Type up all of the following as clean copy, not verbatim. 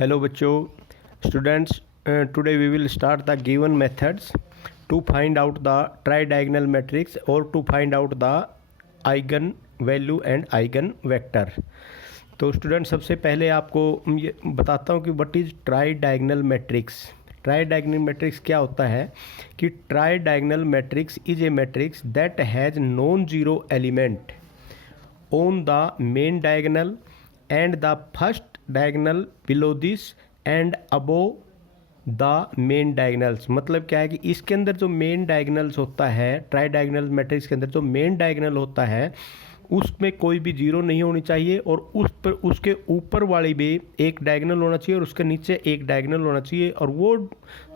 Hello बच्चों, students. Today we will start the given methods to find out the tridiagonal matrix or to find out the eigen value and eigen vector. तो student सबसे पहले आपको ये बताता हूँ कि what is tridiagonal matrix. Tridiagonal matrix क्या होता है कि tridiagonal matrix is a matrix that has non zero element on the main diagonal and the first diagonal below this and above the main diagonals. मतलब क्या है कि इसके अंदर जो मेन डायगोनल्स होता है, ट्राई डायगोनल मैट्रिक्स के अंदर जो मेन डायगोनल होता है उसमें कोई भी जीरो नहीं होनी चाहिए और उस पर उसके ऊपर वाली भी एक डायगोनल होना चाहिए और उसके नीचे एक डायगोनल होना चाहिए, और वो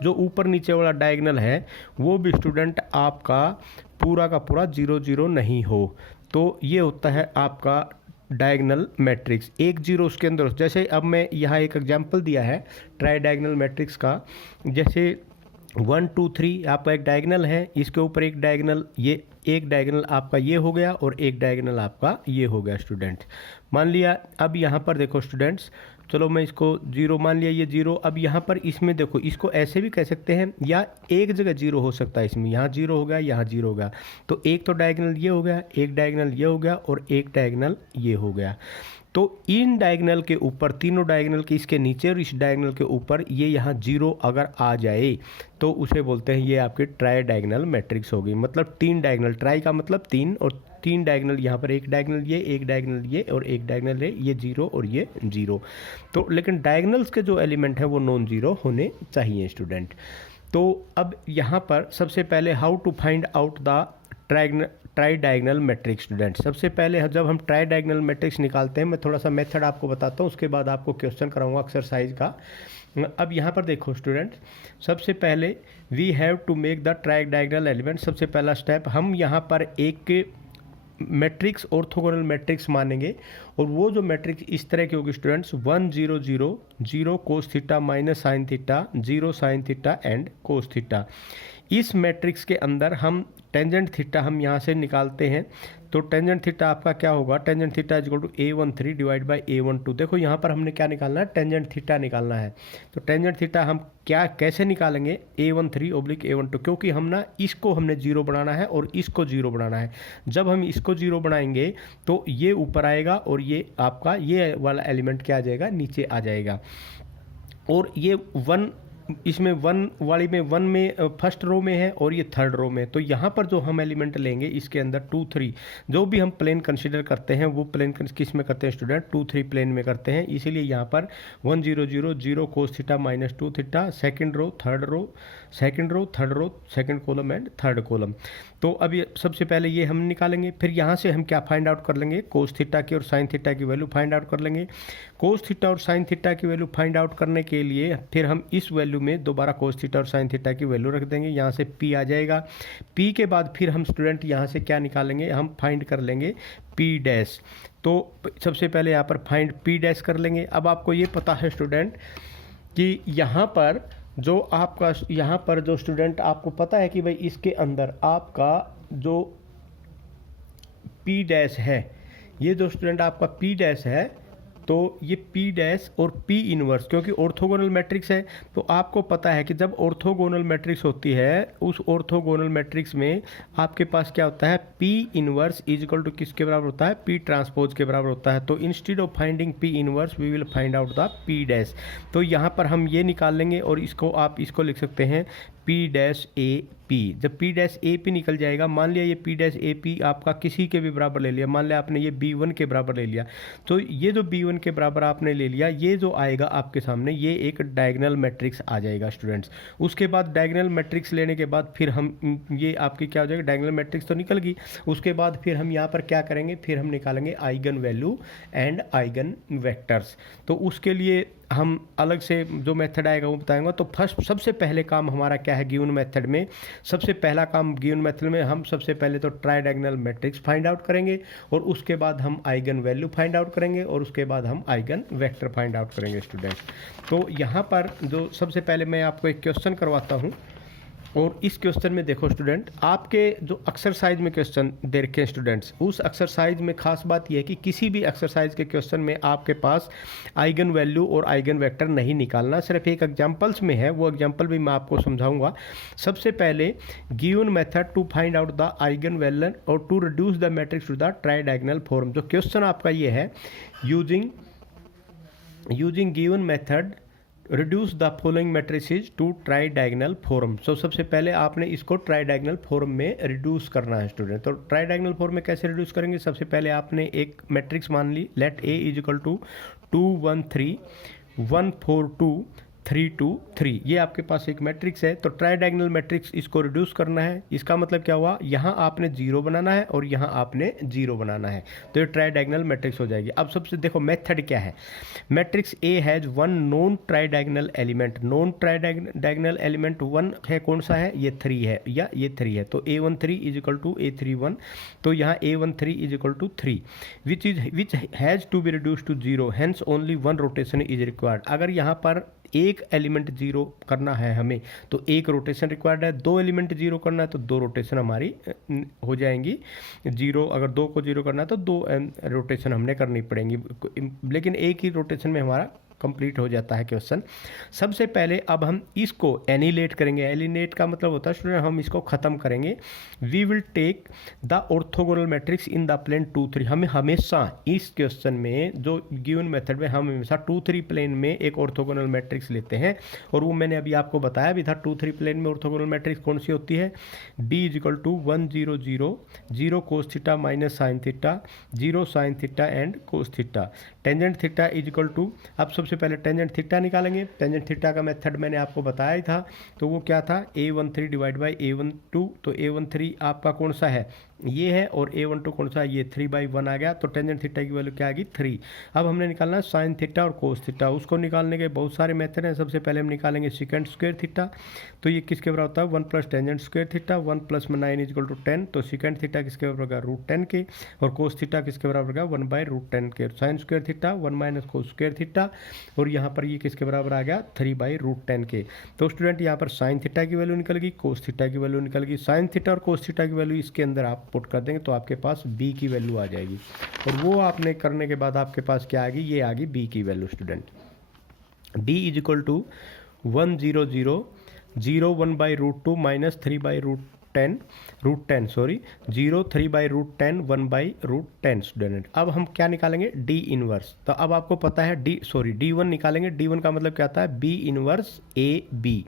जो ऊपर नीचे वाला डायगोनल है वो भी स्टूडेंट आपका पूरा का पूरा जीरो जीरो नहीं हो। तो ये होता है आपका डायगोनल मैट्रिक्स। एक जीरो उसके अंदर, जैसे अब मैं यहाँ एक एग्जांपल दिया है ट्राई डायगोनल मैट्रिक्स का। जैसे 1 2 3 आपका एक डायगोनल है, इसके ऊपर एक डायगोनल, ये एक डायगोनल आपका ये हो गया और एक डायगोनल आपका ये हो गया स्टूडेंट। मान लिया अब यहाँ पर देखो स्टूडेंट्स, चलो मैं इसको जीरो मान लिया, ये जीरो। अब यहाँ पर इसमें देखो, इसको ऐसे भी कह सकते हैं या एक जगह जीरो हो सकता है, इसमें यहाँ जीरो हो गया, यहाँ जीरो हो गया। तो एक तो डायगोनल ये हो गया, एक डायगोनल ये हो गया और एक डायगोनल ये हो गया। तो इन डायगोनल के ऊपर, तीनों डायगोनल के इसके नीचे और इस डायगोनल के ऊपर ये यहाँ जीरो अगर आ जाए तो उसे बोलते हैं ये आपकी ट्राई डायगोनल मैट्रिक्स होगी। मतलब तीन डायगोनल, ट्राई का मतलब तीन, और तीन डायगोनल यहाँ पर, एक डायगोनल ये, एक डायगोनल ये और एक डायगोनल ये जीरो और ये जीरो। तो लेकिन डायगोनल्स के जो एलिमेंट है वो नॉन जीरो होने चाहिए स्टूडेंट। तो अब यहाँ पर सबसे पहले how to find out the tridiagonal matrix student. सबसे पहले जब हम ट्राई डायगोनल मैट्रिक्स निकालते हैं, मैं थोड़ा सा मेथड आपको बताता हूँ, उसके बाद आपको क्वेश्चन कराऊंगा एक्सरसाइज का। अब यहाँ पर देखो स्टूडेंट, सबसे पहले we have to make the tridiagonal element. सबसे पहला स्टेप, हम यहाँ पर एक मैट्रिक्स ऑर्थोगोनल मैट्रिक्स मानेंगे और वो जो मैट्रिक्स इस तरह की होगी students, 1 0 0 0 cos theta minus sine theta 0 sine theta and cos theta. इस मैट्रिक्स के अंदर हम टेंजेंट थीटा हम यहाँ से निकालते हैं। तो टेंजेंट थीटा आपका क्या होगा, tangent theta is equal to A13 divide by A12। देखो यहाँ पर हमने क्या निकालना है, टेंजेंट थीटा निकालना है। तो टेंजेंट थीटा हम क्या कैसे निकालेंगे, A13 ओब्लिक A12, क्योंकि हम ना इसको हमने जीरो बनाना है और इसको जीरो बनाना है। जब हम इसको जीरो बनाएंगे तो ये ऊपर आएगा और ये आपका ये वाला एलिमेंट क्या आ जाएगा, नीचे आ जाएगा। और ये वन, इसमें वन वाली में, वन में फर्स्ट रो में है और ये थर्ड रो में। तो यहाँ पर जो हम एलिमेंट लेंगे इसके अंदर 2 3, जो भी हम प्लेन कंसीडर करते हैं वो प्लेन किस में करते हैं स्टूडेंट, 2 3 प्लेन में करते हैं। इसीलिए यहाँ पर 1 0 0 0 cos theta minus 2 theta, second row third row, second row third row, second column and third column. तो अब ये सबसे पहले ये हम निकालेंगे, फिर यहाँ से हम क्या फाइंड आउट कर लेंगे, कोस थीटा की और साइन थीटा की वैल्यू फाइंड आउट कर लेंगे। कोस थीटा और साइन थीटा की वैल्यू फाइंड आउट करने के लिए फिर हम इस वैल्यू में दोबारा कोस थीटा और साइन थीटा की वैल्यू रख देंगे, यहाँ से पी आ जाएगा। पी के बाद फिर हम स्टूडेंट यहाँ से क्या निकालेंगे, हम फाइंड कर लेंगे पी डैश। तो सबसे पहले यहाँ पर फाइंड पी डैश कर लेंगे। अब आपको ये पता है स्टूडेंट कि यहाँ पर जो आपका, यहाँ पर जो स्टूडेंट आपको पता है कि भाई इसके अंदर आपका जो पी डैश है, ये जो स्टूडेंट आपका पी डैश है, तो ये पी डैश और पी इनवर्स, क्योंकि ऑर्थोगोनल मैट्रिक्स है तो आपको पता है कि जब ऑर्थोगोनल मैट्रिक्स होती है उस ऑर्थोगोनल मैट्रिक्स में आपके पास क्या होता है, P inverse is equal to किसके बराबर होता है, पी ट्रांसपोज के बराबर होता है। तो instead of finding P inverse we will find out the P dash. तो यहाँ पर हम ये निकाल लेंगे और इसको आप इसको लिख सकते हैं पी डैश ए पी। जब पी डैश ए पी निकल जाएगा, मान लिया ये पी डैश ए पी आपका किसी के भी बराबर ले लिया, मान लिया आपने ये B1 के बराबर ले लिया, तो ये जो B1 के बराबर आपने ले लिया, ये जो आएगा आपके सामने ये एक डायगोनल मैट्रिक्स आ जाएगा स्टूडेंट्स। उसके बाद डायगोनल मैट्रिक्स लेने के बाद फिर हम ये आपकी क्या हो जाएगा, डायगोनल मैट्रिक्स तो निकल गई। उसके बाद फिर हम यहाँ पर क्या करेंगे, फिर हम निकालेंगे eigen value and eigen vectors. तो उसके लिए हम अलग से जो मेथड आएगा वो बताएंगे। तो फर्स्ट सबसे पहले काम हमारा क्या है गिवन मेथड में, सबसे पहला काम गिवन मेथड में हम सबसे पहले तो try diagonal matrix find out करेंगे और उसके बाद हम आइगन वैल्यू फाइंड आउट करेंगे और उसके बाद हम आइगन वेक्टर फाइंड आउट करेंगे स्टूडेंट। तो यहाँ पर जो सबसे पहले मैं आपको एक क्वेश्चन करवाता हूँ, और इस क्वेश्चन में देखो स्टूडेंट, आपके जो एक्सरसाइज में क्वेश्चन दे रखे हैं स्टूडेंट्स, उस एक्सरसाइज में खास बात यह है कि किसी भी एक्सरसाइज के क्वेश्चन में आपके पास आइगन वैल्यू और आइगन वेक्टर नहीं निकालना, सिर्फ एक एग्जांपल्स में है, वो एग्जांपल भी मैं आपको समझाऊंगा। सबसे पहले Given method to find out the eigen value और to reduce the matrix to the tridiagonal form. जो क्वेश्चन आपका ये है, using Given method reduce the following matrices to tridiagonal form. So सबसे पहले आपने इसको ट्राई डायगोनल फॉर्म में रिड्यूस करना है स्टूडेंट। तो ट्राई डायगोनल फॉर्म में कैसे रिड्यूस करेंगे, सबसे पहले आपने एक मैट्रिक्स मान ली, let A is equal to 2 1 3 1 4 2 3 2 3, ये आपके पास एक मैट्रिक्स है। तो ट्राई डायगोनल मैट्रिक्स इसको रिड्यूस करना है। इसका मतलब क्या हुआ, यहाँ आपने 0 बनाना है और यहाँ आपने 0 बनाना है, तो ये ट्राई डायगोनल मैट्रिक्स हो जाएगी। अब सबसे देखो मेथड क्या है, matrix A has one non tridiagonal element. Non tridiagonal element 1 है, कौन सा है, ये 3 है या ये 3 है। तो a13 is equal to a31, तो यहाँ a13 is equal to 3 which has to be reduce to 0, hence only 1 rotation is required. अगर यहाँ पर एक एलिमेंट 0 करना है हमें, तो एक रोटेशन रिक्वायर्ड है। 2 एलिमेंट 0 करना है तो 2 रोटेशन हमारी हो जाएंगी 0। अगर 2 को 0 करना है तो 2 रोटेशन हमने करनी पड़ेंगी, लेकिन एक ही रोटेशन में हमारा कंप्लीट हो जाता है क्वेश्चन। सबसे पहले अब हम इसको एनिलेट करेंगे। एलिनेट का मतलब होता है स्टूडेंट, हम इसको ख़त्म करेंगे। We will take the orthogonal matrix in the plane 2 3। हमें हमेशा इस क्वेश्चन में, जो गिवन मेथड में, हम हमेशा 2 3 प्लेन में एक ऑर्थोगोनल मैट्रिक्स लेते हैं। और वो मैंने अभी आपको बताया भी था, 2 3 प्लेन में ऑर्थोगोनल मैट्रिक्स कौन सी होती है, b is equal to 1 0 0 0 cos theta minus sine theta 0 sine theta and cos theta. Tangent theta is equal to, अब सबसे पहले टेंजेंट थीटा निकालेंगे। टेंजेंट थीटा का मेथड मैंने आपको बताया ही था, तो वो क्या था, a13 डिवाइड बाई a12। तो a13 आपका कौन सा है, ये है, और a12 कौन सा है, ये 3/1 आ गया। तो टेंजेंट थीटा की वैल्यू क्या आ गई, 3। अब हमने निकालना है साइन थीटा और कोस थीटा। उसको निकालने के बहुत सारे मेथड हैं। सबसे पहले हम निकालेंगे सेकंड स्क्वायर थीटा, तो ये किसके बराबर होता है, 1 plus tangent square theta, 1 plus में 9 इज इक्वल टू 10। तो सेकंड थीटा किसके बराबर होगा, √10 के, और कोस थीटा किसके बराबर होगा, 1/√10 के। Sine square theta 1 minus cos square theta, और यहाँ पर ये किसके बराबर आ गया, 3/√10 के। तो स्टूडेंट यहाँ पर साइन थीटा की वैल्यू निकल गई, कोस थीटा की वैल्यू निकल गई। साइन थीटा और कोस थीटा की वैल्यू इसके अंदर आप पुट कर देंगे तो आपके पास b की वैल्यू आ जाएगी। और वो आपने करने के बाद आपके पास क्या आ गई, ये आ गई b की value student. b is equal to 1 0 0 0 1/√2 minus 3/√10 sorry 0 3/√10 1/√10 student. अब हम क्या निकालेंगे, d इनवर्स। तो अब आपको पता है d1 निकालेंगे। d1 का मतलब क्या आता है, b inverse a b।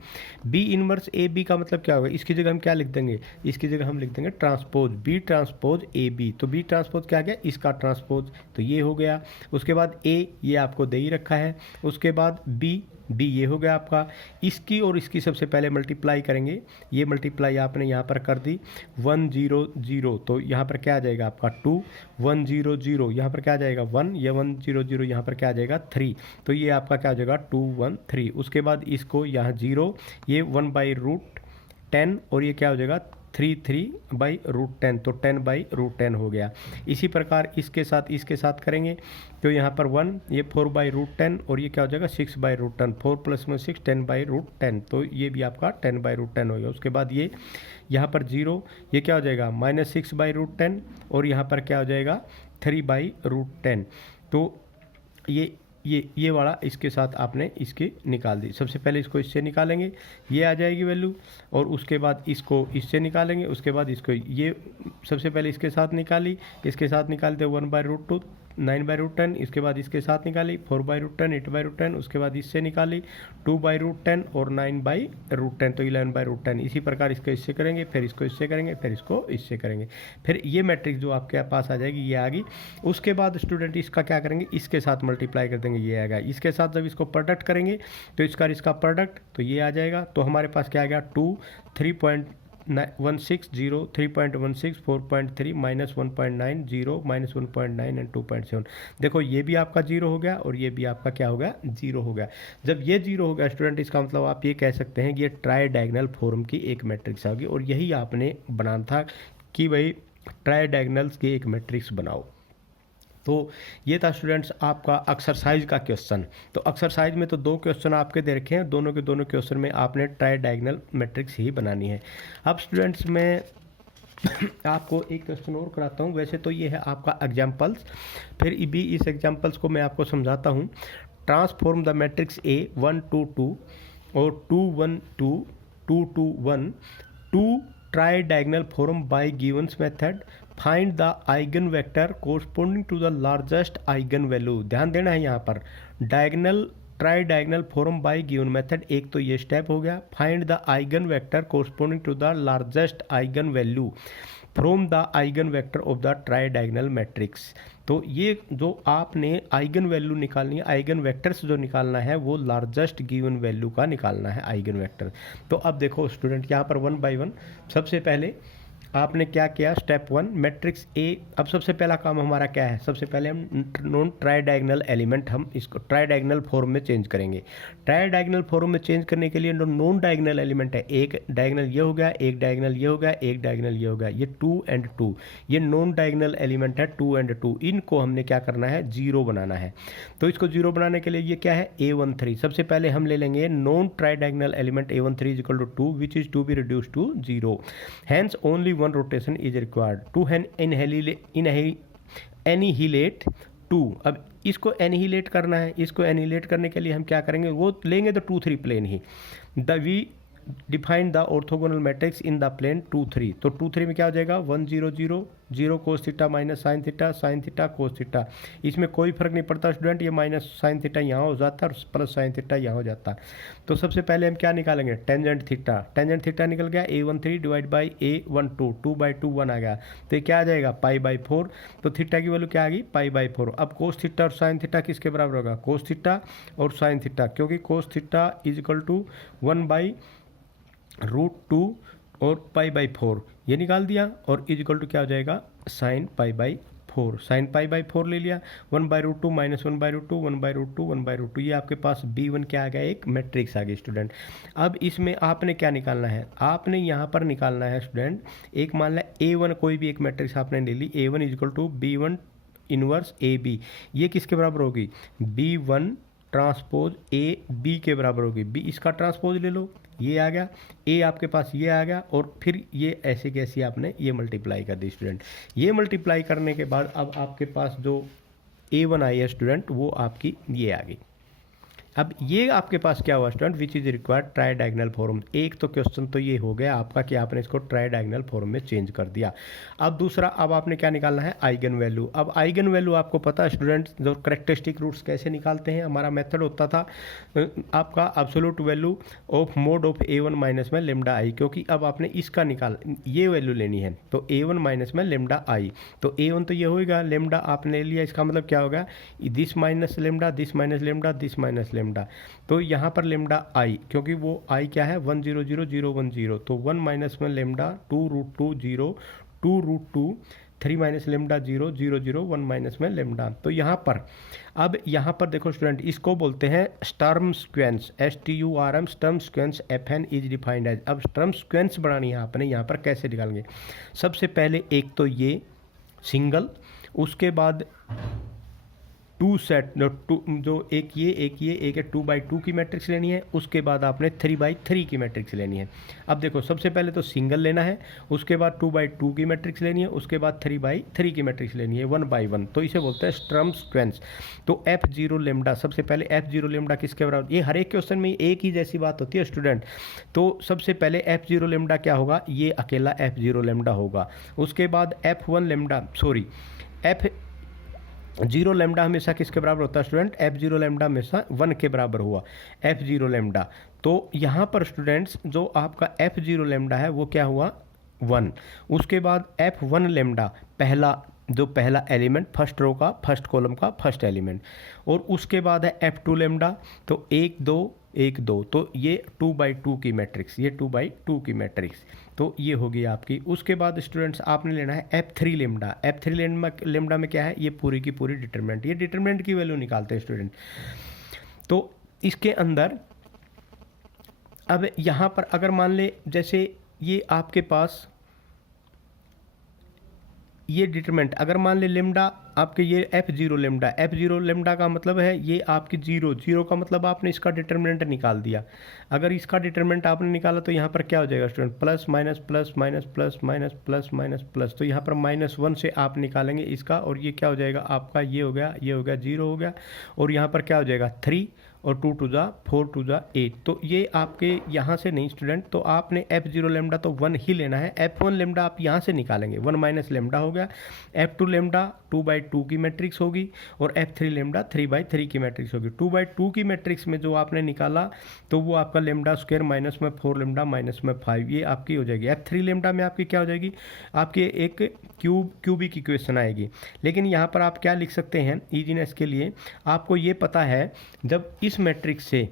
b inverse a b का मतलब क्या होगा, इसकी जगह हम क्या लिख देंगे, इसकी जगह हम लिख देंगे transpose, b transpose a b। तो b ट्रांसपोज क्या गया, इसका ट्रांसपोज, तो ये हो गया। उसके बाद a ये आपको दे ही रखा है। उसके बाद b ये हो गया आपका। इसकी और इसकी सबसे पहले मल्टीप्लाई करेंगे, ये मल्टीप्लाई आपने यहाँ पर कर दी। 1 0 0, तो यहाँ पर क्या आ जाएगा आपका 2। 1 0 0, यहाँ पर क्या आ जाएगा 1, ये 1 0 0, यहाँ पर क्या आ जाएगा 3। तो ये आपका क्या हो जाएगा 2 1 3। उसके बाद इसको यहाँ 0, ये 1/√10, और ये क्या हो जाएगा 3/√10, तो 10/√10 हो गया। इसी प्रकार इसके साथ करेंगे, तो यहाँ पर 1, ये 4/√10, और ये क्या हो जाएगा 6/√10। 4 प्लस में 6 10/√10, तो ये भी आपका 10/√10 हो गया। उसके बाद ये यहाँ पर 0, ये क्या हो जाएगा -6/√10, और यहाँ पर क्या हो जाएगा 3/√10। तो ये वाला इसके साथ आपने इसके निकाल दी। सबसे पहले इसको इससे निकालेंगे, ये आ जाएगी वैल्यू, और उसके बाद इसको इससे निकालेंगे। उसके बाद इसको ये सबसे पहले इसके साथ निकाली, इसके साथ निकालते 1/√2 9/√10, इसके बाद इसके साथ निकाली 4/√10 8/√10, उसके बाद इससे निकाली 2/√10 और 9/√10, तो 11/√10। इसी प्रकार इसको इससे करेंगे, फिर इसको इससे करेंगे, फिर इसको इससे करेंगे, फिर ये मैट्रिक्स जो आपके पास आ जाएगी ये आ गई। उसके बाद स्टूडेंट इसका क्या करेंगे, इसके साथ मल्टीप्लाई कर देंगे, ये आएगा। इसके साथ जब इसको प्रोडक्ट करेंगे तो इसका प्रोडक्ट, तो ये आ जाएगा। तो हमारे पास क्या आ गया 2 3.16 0 3.16 4.3 -1.9 0 -1.9 एंड 2.7। देखो ये भी आपका 0 हो गया और ये भी आपका क्या हो गया 0 हो गया। जब ये 0 हो गया स्टूडेंट, इसका मतलब आप ये कह सकते हैं कि ये ट्राई डायगोनल फॉर्म की एक मैट्रिक्स होगी। और यही आपने बनाना था कि भाई ट्राई डायगोनल्स की एक मैट्रिक्स बनाओ। तो ये था स्टूडेंट्स आपका एक्सरसाइज का क्वेश्चन। तो एक्सरसाइज में तो 2 क्वेश्चन आपके दे रखे हैं, दोनों के दोनों क्वेश्चन में आपने ट्राई डायगोनल मैट्रिक्स ही बनानी है। अब स्टूडेंट्स मैं आपको एक क्वेश्चन और कराता हूँ। वैसे तो ये है आपका एग्जाम्पल्स, फिर भी इस एग्जाम्पल्स को मैं आपको समझाता हूँ। ट्रांसफॉर्म द मैट्रिक्स ए 1 2 2 और 2 1 2 2 2 1 to tridiagonal form by Givens method. Find the eigen vector corresponding to the largest eigen value. ध्यान देना है यहाँ पर diagonal tridiagonal form by Given method, एक तो ये स्टेप हो गया। Find the eigen vector corresponding to the largest eigen value from the eigen vector of the tridiagonal matrix. तो ये जो आपने आइगन वैल्यू निकालनी है, आइगन वेक्टर से जो निकालना है वो लार्जेस्ट गिवन वैल्यू का निकालना है आइगन वेक्टर। तो अब देखो स्टूडेंट यहाँ पर 1 बाय 1 सबसे पहले आपने क्या किया, स्टेप 1 मैट्रिक्स ए। अब सबसे पहला काम हमारा क्या है, सबसे पहले हम नॉन ट्राई डायगोनल एलिमेंट हम इसको ट्राई डायगोनल फॉर्म में चेंज करेंगे। ट्राई डायगोनल फॉर्म में चेंज करने के लिए नॉन डायगोनल एलिमेंट है, एक डायगोनल ये हो गया, एक डायगोनल ये हो गया, एक डायगोनल ये हो गया, ये 2 and 2, ये नॉन डायगोनल एलिमेंट है 2 and 2। इनको हमने क्या करना है, 0 बनाना है। तो इसको 0 बनाने के लिए ये क्या है, A13। सबसे पहले हम ले लेंगे non tridiagonal element A13 is equal to 2 which is to be reduce to 0। Hence only one rotation is required to annihilate 2। अब इसको एनिहिलेट करना है, इसको एनिहिलेट करने के लिए हम क्या करेंगे, वो लेंगे तो 2 3 प्लेन ही। We define the orthogonal matrix in the plane 2 3। तो 2 3 में क्या हो जाएगा, 1 0 0 0 cos theta minus sine theta cos theta. इसमें कोई फर्क नहीं पड़ता स्टूडेंट, ये माइनस साइन थीटा यहाँ हो जाता है और प्लस साइन थीटा यहाँ हो जाता है। तो सबसे पहले हम क्या निकालेंगे, टेंजेंट थीटा। टेंजेंट थीटा निकल गया A13 divide by A12, 2 by 2 1 आ गया। तो ये क्या आ जाएगा, π/4। तो थीटा की वैल्यू क्या आ गई, π/4। अब कोस थीटा और साइन थीटा किसके बराबर होगा, कोस थीटा और साइन थीटा, क्योंकि cos theta is equal to 1/√2 और π/4 ये निकाल दिया, और इज इक्वल टू क्या हो जाएगा, साइन π/4। साइन π/4 ले लिया, 1/√2 माइनस 1/√2 1/√2 1/√2। ये आपके पास B1 क्या आ गया, एक मैट्रिक्स आ गई स्टूडेंट। अब इसमें आपने क्या निकालना है, आपने यहाँ पर निकालना है स्टूडेंट, एक मान लिया A1 कोई भी एक मैट्रिक्स आपने ले ली, A1 is equal to B1 inverse AB। ये किसके बराबर होगी, B1 ट्रांसपोज AB के बराबर होगी। B इसका ट्रांसपोज ले लो, ये आ गया, A आपके पास ये आ गया, और फिर ये ऐसे कैसे आपने ये मल्टीप्लाई कर दी स्टूडेंट। ये मल्टीप्लाई करने के बाद अब आपके पास जो A1 आई है स्टूडेंट, वो आपकी ये आ गई। अब ये आपके पास क्या हुआ student, which is required try diagonal form. एक तो क्वेश्चन तो ये हो गया आपका कि आपने इसको ट्राई डायगोनल फॉर्म में चेंज कर दिया। अब दूसरा, अब आपने क्या निकालना है, आइगन वैल्यू। अब आइगन वैल्यू आपको पता है स्टूडेंट, जो करेक्टरिस्टिक रूट्स कैसे निकालते हैं, हमारा मेथड होता था आपका absolute value of mode of A1 minus में लेमडा आई, क्योंकि अब आपने इसका ये वैल्यू लेनी है। तो A1 माइनस में लेमडा आई, तो A1 तो ये होगा, लेमडा आपने ले लिया, इसका मतलब क्या होगा, this minus lambda, this minus lambda, this minus lambda. तो यहाँ पर लेमडा आई, क्योंकि वो आई क्या है, 1 0 0 0 1 0। तो 1 माइनस में लेमडा 2√2 0 2√2 3 माइनस लेमडा 0 0 0 1 माइनस में लेमडा। तो यहाँ पर अब यहाँ पर देखो स्टूडेंट, इसको बोलते हैं Sturm sequence, STURM Sturm sequence FN is defined as. अब स्टर्म सीक्वेंस बनानी है आपने, यहाँ पर कैसे निकालेंगे, सबसे पहले एक तो ये सिंगल, उसके बाद 2 सेट जो एक ये एक 2/2 की मैट्रिक्स लेनी है, उसके बाद आपने 3/3 की मैट्रिक्स लेनी है। अब देखो सबसे पहले तो सिंगल लेना है, उसके बाद 2/2 की मैट्रिक्स लेनी है, उसके बाद 3/3 की मैट्रिक्स लेनी है 1/1। तो इसे बोलते हैं स्टर्म सीक्वेंस। तो F0 लेमडा, सबसे पहले F0 लेमडा किसके बराबर, ये हर एक क्वेश्चन में एक ही जैसी बात होती है स्टूडेंट। तो सबसे पहले F0 लेमडा क्या होगा, ये अकेला F0 लेमडा होगा। उसके बाद F1 lambda, sorry F0 lambda हमेशा किसके बराबर होता है स्टूडेंट, F0 लेमडा हमेशा 1 के बराबर हुआ, F0 लेमडा। तो यहाँ पर स्टूडेंट्स जो आपका F0 लेमडा है वो क्या हुआ, 1। उसके बाद F1 लेमडा, पहला एलिमेंट, फर्स्ट रो का, फर्स्ट कॉलम का फर्स्ट एलिमेंट। और उसके बाद है F2 लेमडा, तो 1 2 1 2, तो ये 2/2 की मैट्रिक्स, ये 2/2 की मैट्रिक्स। तो ये होगी आपकी। उसके बाद स्टूडेंट्स आपने लेना है F3 लेमडा। F3 लेमडा में क्या है, ये पूरी की पूरी डिटरमिनेंट, ये डिटरमिनेंट की वैल्यू निकालते हैं स्टूडेंट। तो इसके अंदर अब यहाँ पर अगर मान ले, जैसे ये आपके पास ये डिटरमिनेंट अगर मान ले लेमडा आपके ये F0 लेमडा का मतलब है ये आपकी जीरो का मतलब आपने इसका डिटरमिनेंट निकाल दिया। अगर इसका डिटरमिनेंट आपने निकाला तो यहाँ पर क्या हो जाएगा student, plus minus plus minus plus minus plus minus plus, तो यहाँ पर -1 से आप निकालेंगे इसका और ये क्या हो जाएगा आपका, ये हो गया 0 हो गया, और यहाँ पर क्या हो जाएगा 3 और 2 टू ज़ा 4 टू ज़ा 8। तो ये आपके यहाँ से नहीं स्टूडेंट, तो आपने F0 लेमडा तो 1 ही लेना है, F1 लेमडा आप यहाँ से निकालेंगे, 1 माइनस लेमडा हो गया, F2 लेमडा 2/2 की मैट्रिक्स होगी और F3 लेमडा 3/3 की मैट्रिक्स होगी। 2/2 की मैट्रिक्स में जो आपने निकाला तो वो आपका लेमडा स्क्वायर माइनस में 4 लेमडा माइनस में 5 ये आपकी हो जाएगी। F3 लेमडा में आपकी क्या हो जाएगी, आपकी एक क्यूबिक इक्वेशन आएगी। लेकिन यहाँ पर आप क्या लिख सकते हैं ईजीनेस के लिए, आपको ये पता है जब इस मैट्रिक्स से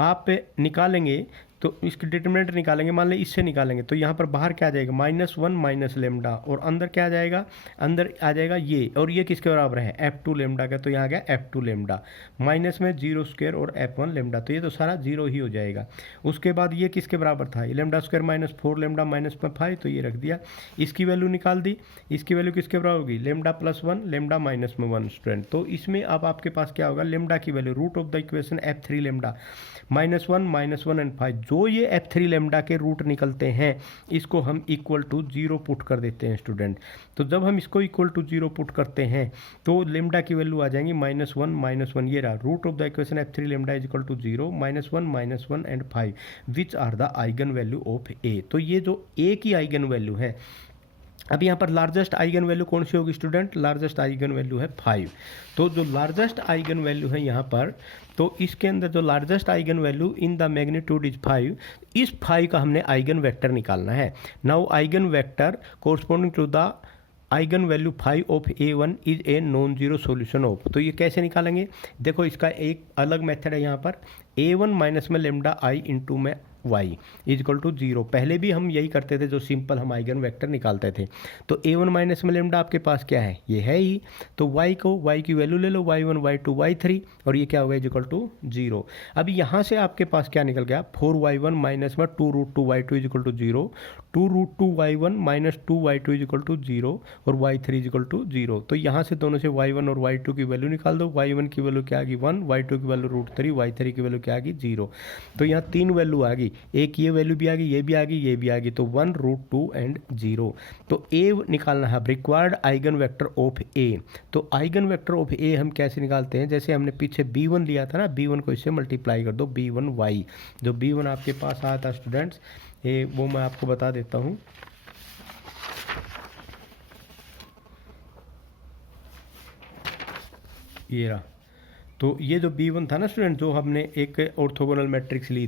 आप निकालेंगे तो इसकी डिटरमिनेंट निकालेंगे, मान लें इससे निकालेंगे तो यहाँ पर बाहर क्या आ जाएगा -1 माइनस लेमडा, और अंदर क्या आ जाएगा, अंदर आ जाएगा ये, और ये किसके बराबर है F2 लेमडा का, तो यहाँ आ गया F2 लेमडा, माइनस में 0 स्क्वायर और F1 लेमडा, तो ये तो सारा 0 ही हो जाएगा। उसके बाद ये किसके बराबर था, ये lambda square minus 4 lambda minus में 5, तो ये रख दिया, इसकी वैल्यू निकाल दी, इसकी वैल्यू किसके बराबर होगी, लेमडा +1 लेमडा माइनस में 1 स्टूडेंट। तो इसमें अब आपके पास क्या होगा, लेमडा की value root of the equation F3 lambda -1 and 5, जो ये F3 लेमडा के रूट निकलते हैं इसको हम इक्वल टू 0 पुट कर देते हैं स्टूडेंट। तो जब हम इसको इक्वल टू 0 पुट करते हैं तो लेमडा की वैल्यू आ जाएंगी -1 ये रहा, root of the equation F3 lambda is equal to 0 -1 and 5 which are the eigen value of A. तो ये जो ए की आइगन वैल्यू है, अब यहाँ पर लार्जेस्ट आइगन वैल्यू कौन सी होगी स्टूडेंट, लार्जेस्ट आइगन वैल्यू है 5। तो जो लार्जेस्ट आइगन वैल्यू है यहाँ पर, तो इसके अंदर जो largest eigen value in the magnitude is 5, इस 5 का हमने आइगन वेक्टर निकालना है। Now eigenvector corresponding to the eigen value 5 of A1 is a non zero solution of. तो ये कैसे निकालेंगे, देखो इसका एक अलग मेथड है यहाँ पर, A1 माइनस में लेमडा आई इंटू में y इज इक्वल टू 0। पहले भी हम यही करते थे, जो सिंपल हम आइगन वेक्टर निकालते थे। तो A1 माइनस में लेमडा आपके पास क्या है, ये है ही, तो y की वैल्यू ले लो, y1 y2 y3, और ये क्या होगा इज इक्वल टू 0। अब यहाँ से आपके पास क्या निकल गया, 4y1 माइनस में 2√2 y2 is equal to 0, 2√2 y1 minus 2 y2 is equal to 0 और y3 इज इक्वल टू 0। तो यहाँ से दोनों से y1 और y2 की वैल्यू निकाल दो, y1 की वैल्यू क्या आ गई 1, y2 की वैल्यू √3, y3 की वैल्यू क्या आ गई 0। तो यहाँ 3 वैल्यू आ गई, एक ये वैल्यू भी आ गई, ये भी आ गई, ये भी आ गई, तो 1√2 एंड 0। तो ए निकालना है required eigen vector of A. तो आइगन वेक्टर ऑफ ए हम कैसे निकालते हैं, जैसे हमने पीछे b1 लिया था ना, b1 को इससे मल्टीप्लाई कर दो, b1y, जो b1 आपके पास आया था स्टूडेंट्स, ये वो मैं आपको बता देता हूँ। ये रहा, तो ये जो b1 था ना स्टूडेंट, जो हमने एक ऑर्थोगोनल मैट्रिक्स ली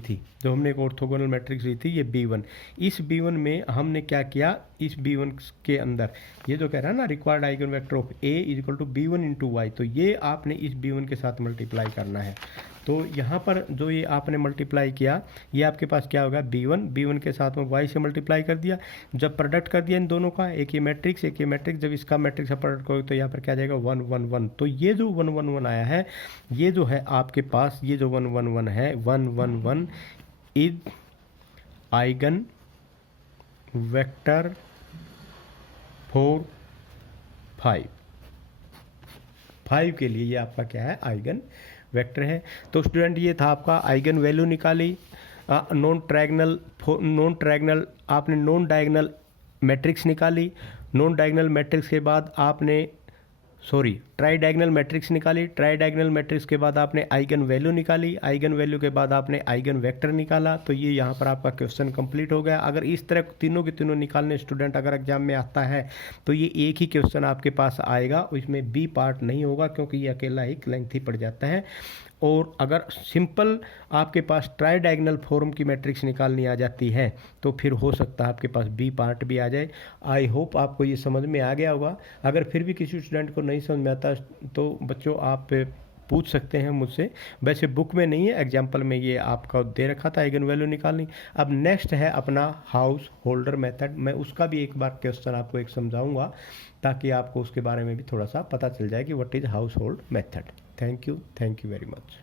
थी, ये b1, इस b1 में हमने क्या किया, इस b1 के अंदर ये जो कह रहा है ना required eigen vector of a is equal to b1 into Y, तो ये आपने इस b1 के साथ मल्टीप्लाई करना है। तो यहाँ पर जो ये आपने मल्टीप्लाई किया, ये आपके पास क्या होगा, b1 के साथ में y से मल्टीप्लाई कर दिया, जब प्रोडक्ट कर दिया इन दोनों का, एक ये मैट्रिक्स जब इसका मैट्रिक्स का प्रोडक्ट करोगे तो यहाँ पर क्या जाएगा 1 1 1। तो ये जो 1 1 1 आया है, ये जो है आपके पास, ये जो 1 1 1 है, 1 1 1 इज आइगन वेक्टर फॉर 5 के लिए, ये आपका क्या है आइगन वेक्टर है। तो स्टूडेंट ये था आपका आइगन वैल्यू निकाली, नॉन डायगनल मैट्रिक्स निकाली, नॉन डायगनल मैट्रिक्स के बाद आपने ट्राई डायगनल मैट्रिक्स निकाली, ट्राई डायगनल मैट्रिक्स के बाद आपने आइगन वैल्यू निकाली, आइगन वैल्यू के बाद आपने आइगन वेक्टर निकाला। तो ये यहाँ पर आपका क्वेश्चन कंप्लीट हो गया। अगर इस तरह तीनों के तीनों निकालने स्टूडेंट अगर एग्जाम में आता है तो ये एक ही क्वेश्चन आपके पास आएगा, इसमें बी पार्ट नहीं होगा क्योंकि ये अकेला ही लेंथी पड़ जाता है। और अगर सिंपल आपके पास ट्राई डायगनल फॉर्म की मैट्रिक्स निकालनी आ जाती है तो फिर हो सकता है आपके पास बी पार्ट भी आ जाए। आई होप आपको ये समझ में आ गया होगा। अगर फिर भी किसी स्टूडेंट को नहीं समझ में आता तो बच्चों आप पूछ सकते हैं मुझसे, वैसे बुक में नहीं है, एग्जाम्पल में ये आपका दे रखा था आइगन वैल्यू निकालनी। अब नेक्स्ट है अपना हाउस होल्डर मेथड, मैं उसका भी एक बार क्वेश्चन आपको एक समझाऊंगा ताकि आपको उसके बारे में भी थोड़ा सा पता चल जाए कि what is house hold method. Thank you very much.